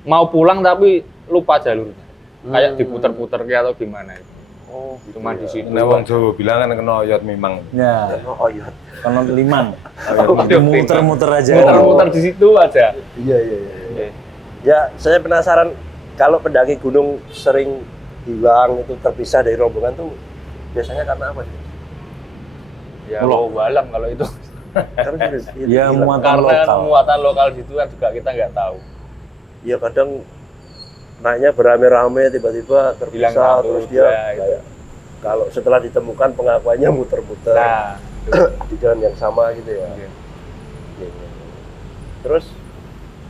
Mau pulang tapi lupa jalurnya. Kayak diputer-puter kayak atau gimana itu. Oh, gitu Cuma ya. di situ. Nah, wong Jawa bilang kan kena oyot memang. Ya, Oh iya. kalau limang. Oyot Muter-muter aja. Muter-muter di situ aja. Iya. Iya. Ya, saya penasaran kalau pendaki gunung sering hilang itu terpisah dari rombongan tuh biasanya karena apa sih? Ya mau balam kalau itu. Karena itu Ya, hilang. muatan Karena lokal. muatan lokal situ kan juga kita nggak tahu. Ya kadang naiknya beramai-ramai tiba-tiba Hilang terpisah satu, terus dia ya, itu. kayak kalau setelah ditemukan pengakuannya muter-muter Nah, di jalan yang sama gitu ya. iya. Iya. Terus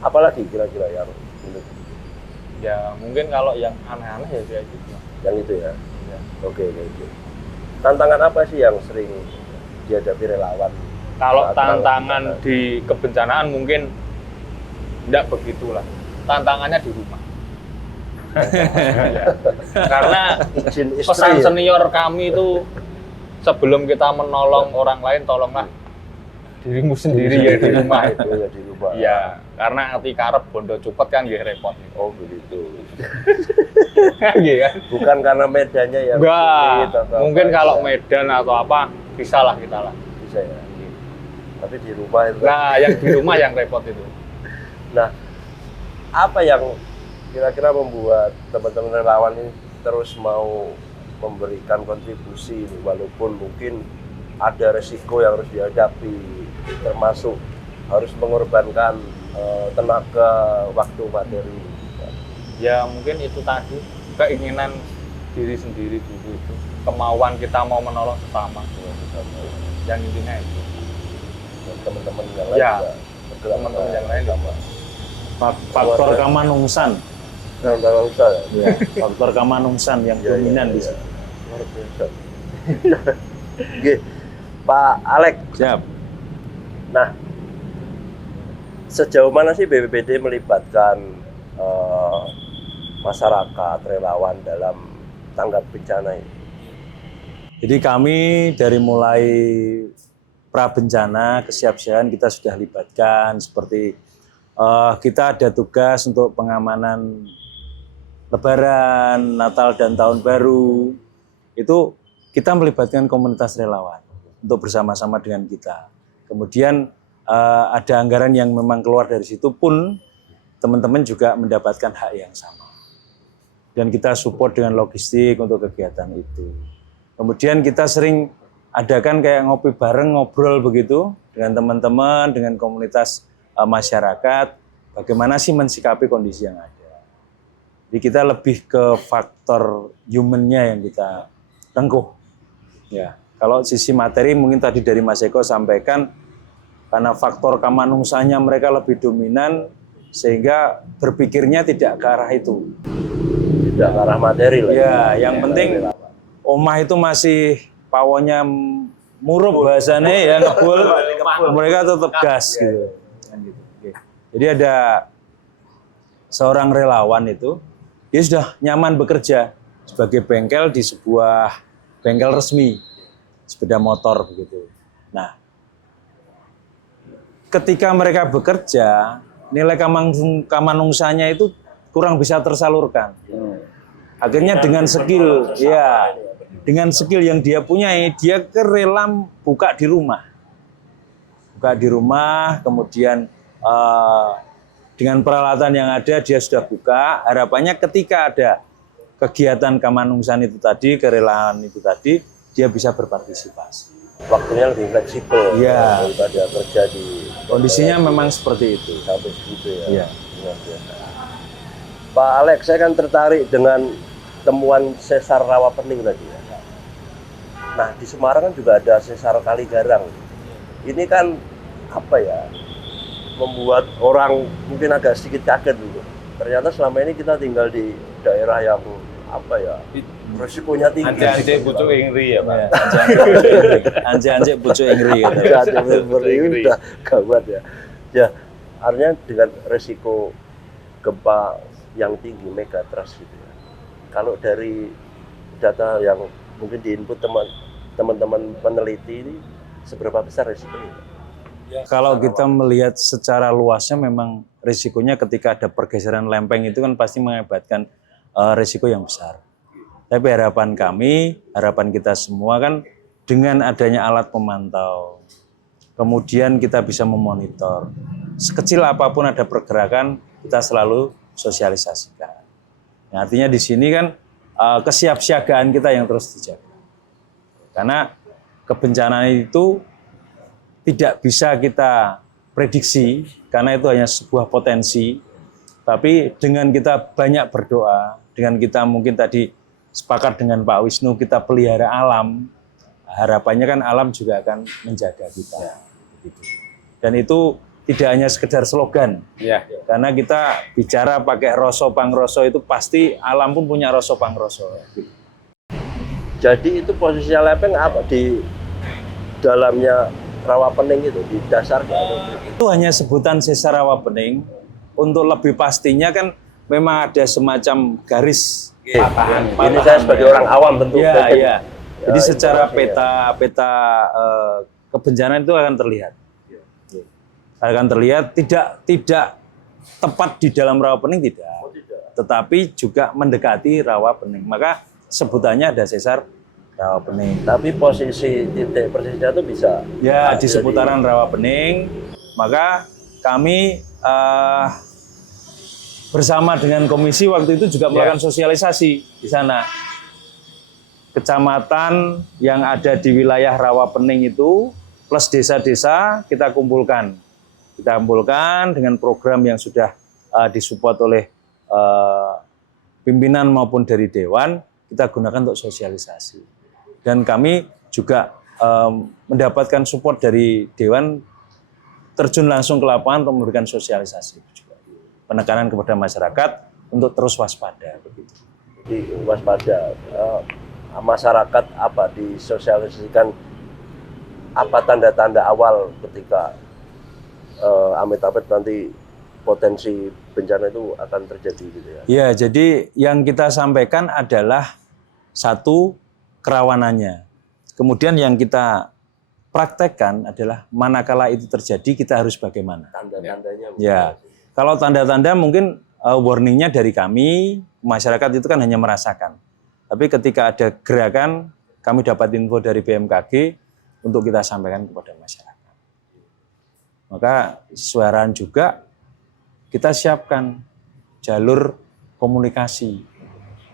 apalagi kira-kira yang ini? Ya mungkin kalau yang aneh-aneh ya kayak gitu. Yang itu ya. Ya. Oke. Tantangan apa sih yang sering dihadapi relawan? Kalau Saat tantangan bencana. di kebencanaan mungkin enggak begitulah. Tantangannya di rumah. Ya. Karena Izin istri pesan ya? senior kami itu sebelum kita menolong orang lain, tolonglah dirimu sendiri ya di rumah itu. Ya di rumah. Iya, karena ati karep bondo cupet kan nggih repot. Oh begitu. Iya kan? Bukan karena medannya yang sulit Enggak, atau mungkin apa, kalau ya. Medan atau apa bisa lah kita lah. Bisa ya. Tapi di rumah itu. Nah, yang di rumah yang repot itu. Nah, apa yang kira-kira membuat teman-teman relawan ini terus mau memberikan kontribusi ini, walaupun mungkin ada resiko yang harus dihadapi, termasuk harus mengorbankan tenaga, waktu, materi. Ya mungkin itu tadi keinginan diri sendiri dulu itu, kemauan kita mau menolong sesama. Yang intinya itu. Dan teman-teman yang lain Ya, juga bergerak teman-teman yang lain sama. Faktor kamanungsan. Nah, nggak usah ya. Ya, faktor kamanungsan yang Iya, dominan iya, di iya. situ. Luar biasa. Oke, Pak Alek. Siap. Nah, sejauh mana sih BPBD melibatkan masyarakat, relawan dalam tanggap bencana ini? Jadi kami dari mulai pra-bencana, kesiapsiagaan kita sudah libatkan, seperti kita ada tugas untuk pengamanan Lebaran, Natal dan Tahun Baru. Itu kita melibatkan komunitas relawan untuk bersama-sama dengan kita. Kemudian ada anggaran yang memang keluar dari situ pun teman-teman juga mendapatkan hak yang sama. Dan kita support dengan logistik untuk kegiatan itu. Kemudian kita sering adakan kayak ngopi bareng, ngobrol begitu dengan teman-teman, dengan komunitas masyarakat, bagaimana sih mensikapi kondisi yang ada. Jadi kita lebih ke faktor human-nya yang kita tengkuh. Ya, kalau sisi materi mungkin tadi dari Mas Eko sampaikan, karena faktor kamanungsanya mereka lebih dominan, sehingga berpikirnya tidak ke arah itu. Tidak ke arah materi lah. Ya, yang penting omah itu masih pawonnya murup bahasanya ya, ngebul, mereka tetap gas gitu. Oke. Jadi ada seorang relawan itu, dia sudah nyaman bekerja sebagai bengkel di sebuah bengkel resmi sepeda motor begitu. Nah, ketika mereka bekerja, nilai kamanungsanya itu kurang bisa tersalurkan. Akhirnya dengan skill, ya, dengan skill yang dia punyai, dia rela buka di rumah. Buka di rumah, kemudian dengan peralatan yang ada dia sudah buka. Harapannya ketika ada kegiatan kamanungsan itu tadi, kerelaan itu tadi, dia bisa berpartisipasi. Waktunya lebih fleksibel Iya. daripada kerja di Kondisinya memang seperti itu. sampai segitu ya. Iya. Luar biasa. Pak Alex, saya kan tertarik dengan temuan sesar rawapening tadi ya. Nah, di Semarang kan juga ada sesar Kaligarang. Ini kan apa ya? Membuat orang mungkin agak sedikit kaget gitu. ternyata selama ini kita tinggal di daerah yang apa ya, resikonya tinggi. Anje-anje pucuk ingri ya, Pak. Anje-anje pucuk ingri. Ini udah gawat ya. Ya, artinya dengan resiko gempa yang tinggi, megatrust gitu ya. Kalau dari data yang mungkin diinput teman-teman peneliti ini, seberapa besar resikonya? Kalau kita melihat secara luasnya memang risikonya ketika ada pergeseran lempeng itu kan pasti mengakibatkan risiko yang besar. Tapi harapan kami, harapan kita semua kan dengan adanya alat pemantau, kemudian kita bisa memonitor. Sekecil apapun ada pergerakan, kita selalu sosialisasikan. Nah, artinya di sini kan kesiapsiagaan kita yang terus dijaga. Karena kebencanaan itu tidak bisa kita prediksi, karena itu hanya sebuah potensi. Tapi dengan kita banyak berdoa, dengan kita mungkin tadi sepakat dengan Pak Wisnu, kita pelihara alam, harapannya kan alam juga akan menjaga kita. Dan itu tidak hanya sekedar slogan, karena kita bicara pakai roso pangroso itu pasti alam pun punya roso pangroso. Jadi itu posisinya lempeng apa di dalamnya rawa pening itu, di dasar itu hanya sebutan sesar rawa pening. Untuk lebih pastinya kan memang ada semacam garis patahan. Ini saya sebagai orang awam tentu. Iya. Jadi secara peta kebencanaan itu akan terlihat. Akan terlihat tidak tepat di dalam rawa pening tidak. Tetapi juga mendekati rawa pening. Maka sebutannya ada sesar rawa pening. Tapi posisi titik persisnya itu bisa ya di seputaran rawa pening. Maka kami bersama dengan komisi waktu itu juga melakukan sosialisasi di sana. Kecamatan yang ada di wilayah rawa pening itu plus desa-desa kita kumpulkan. Kita kumpulkan dengan program yang sudah disupport oleh pimpinan maupun dari dewan, kita gunakan untuk sosialisasi. Dan kami juga mendapatkan support dari dewan, terjun langsung ke lapangan untuk memberikan sosialisasi juga. Penekanan kepada masyarakat untuk terus waspada begitu. Jadi waspada, masyarakat apa disosialisasikan, apa tanda-tanda awal ketika amit-amit nanti potensi bencana itu akan terjadi gitu ya? Ya, jadi yang kita sampaikan adalah satu, kerawanannya. Kemudian yang kita praktekkan adalah manakala itu terjadi kita harus bagaimana. Tanda-tandanya. Ya, kalau tanda-tanda mungkin warningnya dari kami, masyarakat itu kan hanya merasakan. Tapi ketika ada gerakan, kami dapat info dari BMKG untuk kita sampaikan kepada masyarakat. Maka sesuai arahan juga kita siapkan jalur komunikasi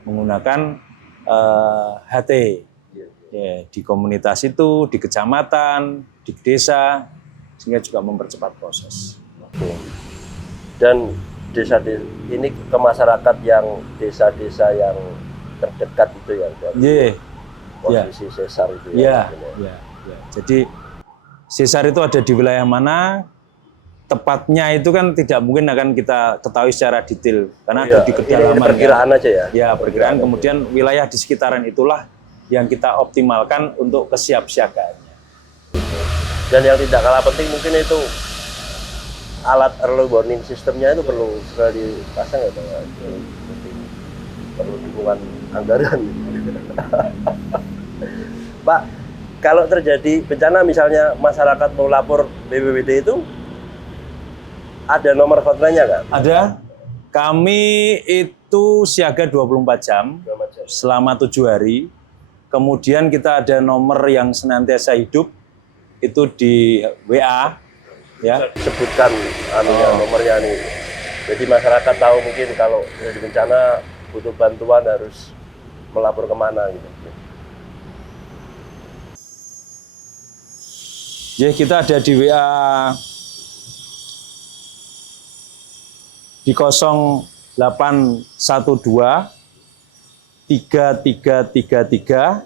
menggunakan HT. Ya, di komunitas itu, di kecamatan, di desa, sehingga juga mempercepat proses. Dan desa ini ke masyarakat yang desa-desa yang terdekat itu ya, posisi sesar itu ya. Jadi sesar itu ada di wilayah mana, tepatnya itu kan tidak mungkin akan kita ketahui secara detail, karena ada di kedalaman. Ini perkiraan aja ya? Ya, perkiraan, kemudian wilayah di sekitaran itulah yang kita optimalkan untuk kesiapsiagaannya. Dan yang tidak kalah penting mungkin itu alat early warning sistemnya itu perlu segera dipasang ya Pak? Perlu dukungan anggaran. Pak, kalau terjadi bencana misalnya masyarakat mau lapor BPBD itu ada nomor hotline-nya nggak? Ada. Kami itu siaga 24 jam selama 7 hari. Kemudian kita ada nomor yang senantiasa hidup, itu di WA. Ya. Sebutkan nomornya nih. Jadi masyarakat tahu mungkin kalau terjadi bencana butuh bantuan harus melapor kemana gitu. Ya, kita ada di WA di 0812 3333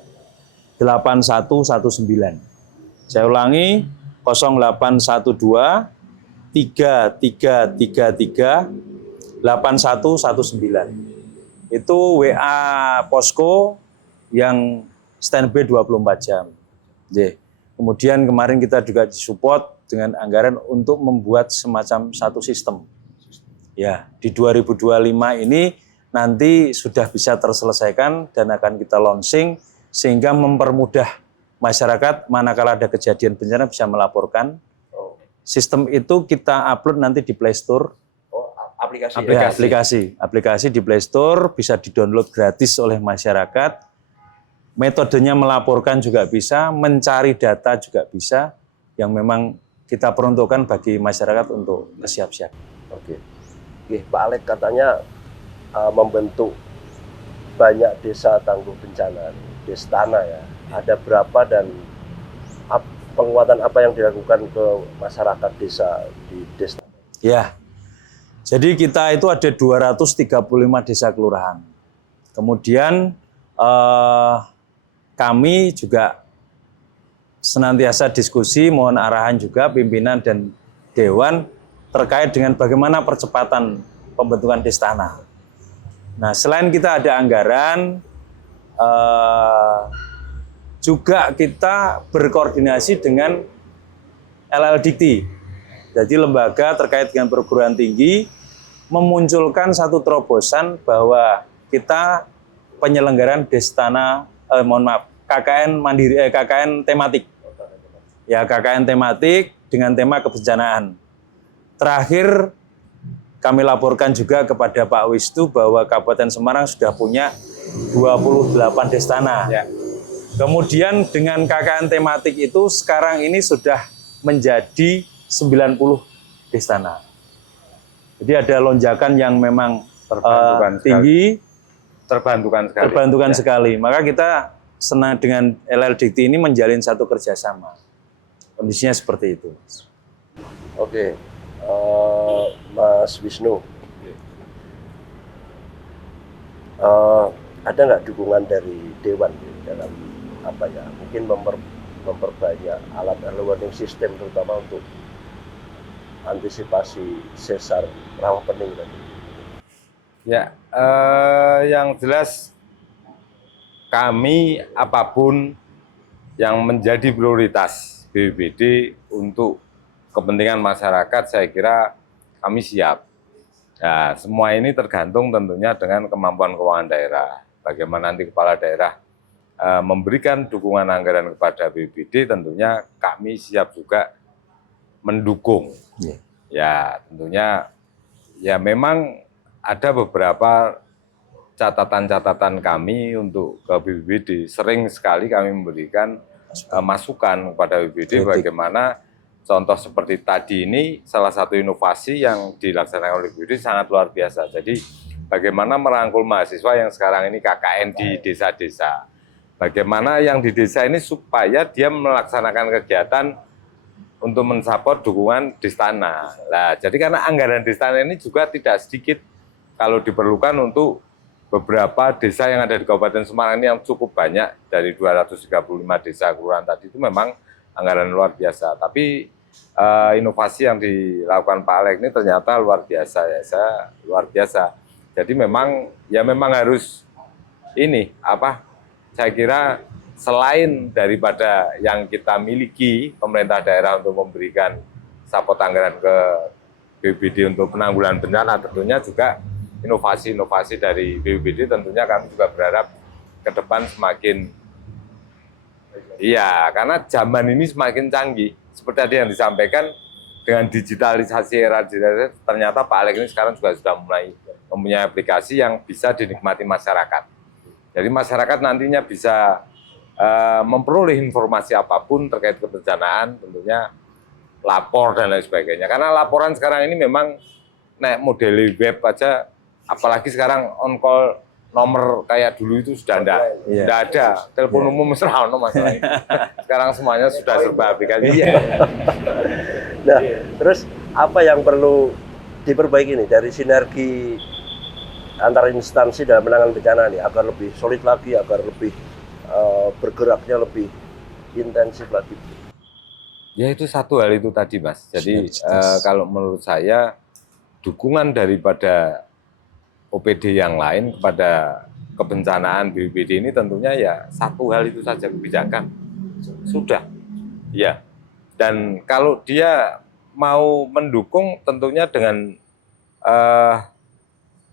8119. Saya ulangi 0812 3333 8119. Itu WA posko yang standby 24 jam. Kemudian kemarin kita juga disupport dengan anggaran untuk membuat semacam satu sistem. Ya, di 2025 ini nanti sudah bisa terselesaikan dan akan kita launching sehingga mempermudah masyarakat manakala ada kejadian bencana bisa melaporkan. Sistem itu kita upload nanti di Play Store. Aplikasi di Play Store bisa di-download gratis oleh masyarakat. Metodenya melaporkan juga bisa, mencari data juga bisa, yang memang kita peruntukkan bagi masyarakat untuk bersiap-siap. Oke, Pak Alek katanya membentuk banyak desa tangguh bencana, Destana ya. Ada berapa dan penguatan apa yang dilakukan ke masyarakat desa di Destana? Ya, jadi kita itu ada 235 desa kelurahan. Kemudian kami juga senantiasa diskusi, mohon arahan juga pimpinan dan dewan terkait dengan bagaimana percepatan pembentukan Destana. Nah, selain kita ada anggaran, juga kita berkoordinasi dengan LLDikti. Jadi lembaga terkait dengan perguruan tinggi memunculkan satu terobosan bahwa kita penyelenggaraan Destana, KKN mandiri, KKN tematik. Ya, KKN tematik dengan tema kebencanaan. Terakhir kami laporkan juga kepada Pak Wisnu bahwa Kabupaten Semarang sudah punya 28 Destana. Ya. Kemudian dengan KKN tematik itu sekarang ini sudah menjadi 90 Destana. Jadi ada lonjakan yang memang tinggi, terbantukan sekali. Maka kita senang dengan LLDikti ini menjalin satu kerjasama. Kondisinya seperti itu. Oke. Mas Wisnu, ada nggak dukungan dari Dewan dalam apa ya? Mungkin memperbanyak alat early warning system terutama untuk antisipasi sesar rawa pening tadi. Ya, yang jelas kami apapun yang menjadi prioritas BPBD untuk kepentingan masyarakat, saya kira kami siap. Nah, semua ini tergantung tentunya dengan kemampuan keuangan daerah. Bagaimana nanti kepala daerah memberikan dukungan anggaran kepada BPBD, tentunya kami siap juga mendukung. Ya, tentunya ya memang ada beberapa catatan-catatan kami untuk ke BPBD. Sering sekali kami memberikan masukan kepada BPBD bagaimana. Contoh seperti tadi ini, salah satu inovasi yang dilaksanakan oleh BPBD sangat luar biasa. Jadi bagaimana merangkul mahasiswa yang sekarang ini KKN di desa-desa. Bagaimana yang di desa ini supaya dia melaksanakan kegiatan untuk mensupport dukungan Destana. Nah, jadi karena anggaran Destana ini juga tidak sedikit kalau diperlukan untuk beberapa desa yang ada di Kabupaten Semarang ini yang cukup banyak, dari 235 desa kelurahan tadi itu memang anggaran luar biasa. Tapi inovasi yang dilakukan Pak Alek ini ternyata luar biasa ya, luar biasa. Jadi memang harus ini saya kira selain daripada yang kita miliki pemerintah daerah untuk memberikan support anggaran ke BPBD untuk penanggulangan bencana, tentunya juga inovasi-inovasi dari BPBD tentunya kami juga berharap ke depan semakin karena zaman ini semakin canggih. Seperti tadi yang disampaikan, dengan digitalisasi era digital, ternyata Pak Alek ini sekarang juga sudah mulai mempunyai aplikasi yang bisa dinikmati masyarakat. Jadi masyarakat nantinya bisa memperoleh informasi apapun terkait kebencanaan, tentunya lapor dan lain sebagainya. Karena laporan sekarang ini memang model web aja, apalagi sekarang on call nomor kayak dulu itu sudah enggak ada. Telepon umum mesra masalah ini. Sekarang semuanya sudah serba aplikasi. Nah, terus apa yang perlu diperbaiki nih dari sinergi antar instansi dalam penanganan bencana nih agar lebih solid lagi, agar lebih bergeraknya lebih intensif lagi? Ya itu satu hal itu tadi, Mas. Jadi kalau menurut saya dukungan daripada OPD yang lain kepada kebencanaan BPBD ini tentunya ya satu hal itu saja, kebijakan. Sudah. Ya. Dan kalau dia mau mendukung tentunya dengan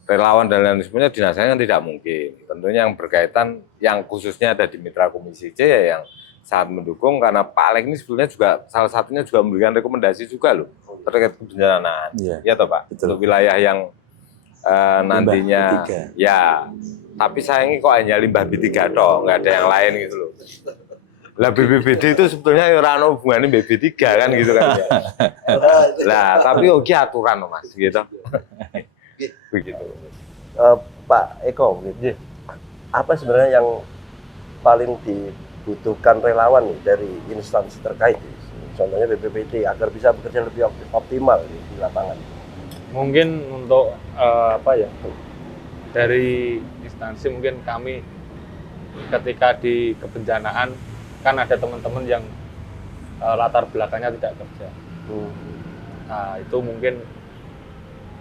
relawan dan lain sebagainya dinasanya kan tidak mungkin. Tentunya yang berkaitan, yang khususnya ada di Mitra Komisi C ya yang sangat mendukung, karena Pak Alex ini sebetulnya juga salah satunya juga memberikan rekomendasi juga loh terkait kebencanaan. Ya toh Pak, betul. untuk wilayah yang nantinya B3. ya, tapi sayangnya kok hanya limbah B3 toh, nggak ada yang lain gitu loh. Lah BPBD itu sebetulnya ora ono hubungannya BB3 kan gitu kan. Lah tapi oke aturan Mas gitu. Begitu. Pak Eko, gitu. Apa sebenarnya yang paling dibutuhkan relawan nih dari instansi terkait, contohnya BPBD, agar bisa bekerja lebih optimal di lapangan? Mungkin untuk dari instansi, mungkin kami ketika di kebencanaan kan ada teman-teman yang latar belakangnya tidak kerja. Nah itu mungkin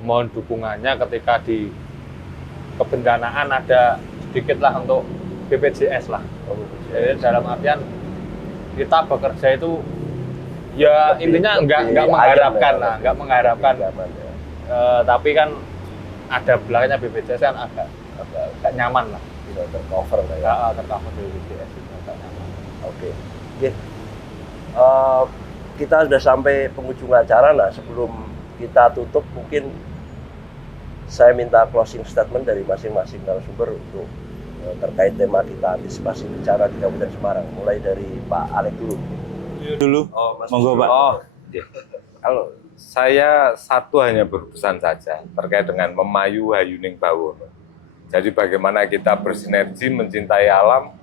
mohon dukungannya ketika di kebencanaan ada sedikit lah untuk BPJS lah. Jadi dalam artian kita bekerja itu ya intinya nggak mengharapkan lah, nggak mengharapkan. Tapi kan ada belakangnya BPJS kan agak nyaman lah. Tidak tercover lah ya. Tercover BPJS itu agak nyaman. Oke. Kita sudah sampai penghujung acara. Nah, sebelum kita tutup mungkin saya minta closing statement dari masing-masing narasumber untuk terkait tema kita antisipasi bencana di Kabupaten Semarang. Mulai dari Pak Alex dulu. Monggo Pak. Kalau saya satu hanya berpesan saja terkait dengan memayu hayuning bawono. Jadi bagaimana kita bersinergi mencintai alam,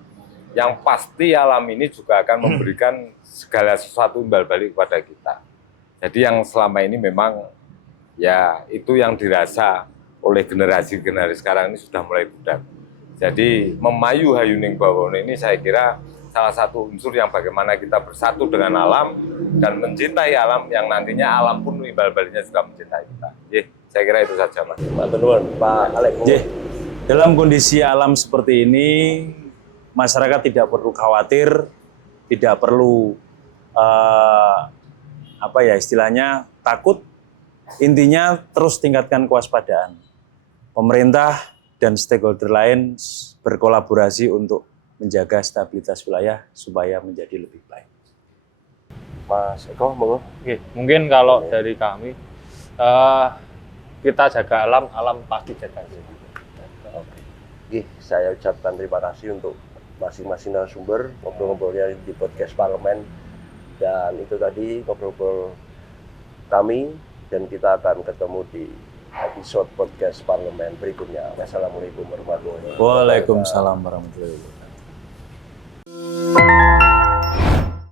yang pasti alam ini juga akan memberikan segala sesuatu imbal balik kepada kita. Jadi yang selama ini memang ya itu yang dirasa oleh generasi-generasi sekarang ini sudah mulai pudar. Jadi memayu hayuning bawono ini saya kira salah satu unsur yang bagaimana kita bersatu dengan alam dan mencintai alam, yang nantinya alam pun imbal baliknya juga mencintai kita. Saya kira itu saja Mas. Pak Alex. Dalam kondisi alam seperti ini, masyarakat tidak perlu khawatir, tidak perlu istilahnya takut. Intinya terus tingkatkan kewaspadaan. Pemerintah dan stakeholder lain berkolaborasi untuk menjaga stabilitas wilayah supaya menjadi lebih baik. Mas Eko, monggo. Mungkin kalau dari kami kita jaga alam, alam pasti jaga kita. Saya ucapkan terima kasih untuk masing-masing narasumber ngobrol-ngobrolnya di podcast Parlemen, dan itu tadi ngobrol-ngobrol kami, dan kita akan ketemu di episode podcast Parlemen berikutnya. Wassalamualaikum warahmatullahi wabarakatuh. Waalaikumsalam warahmatullahi wabarakatuh.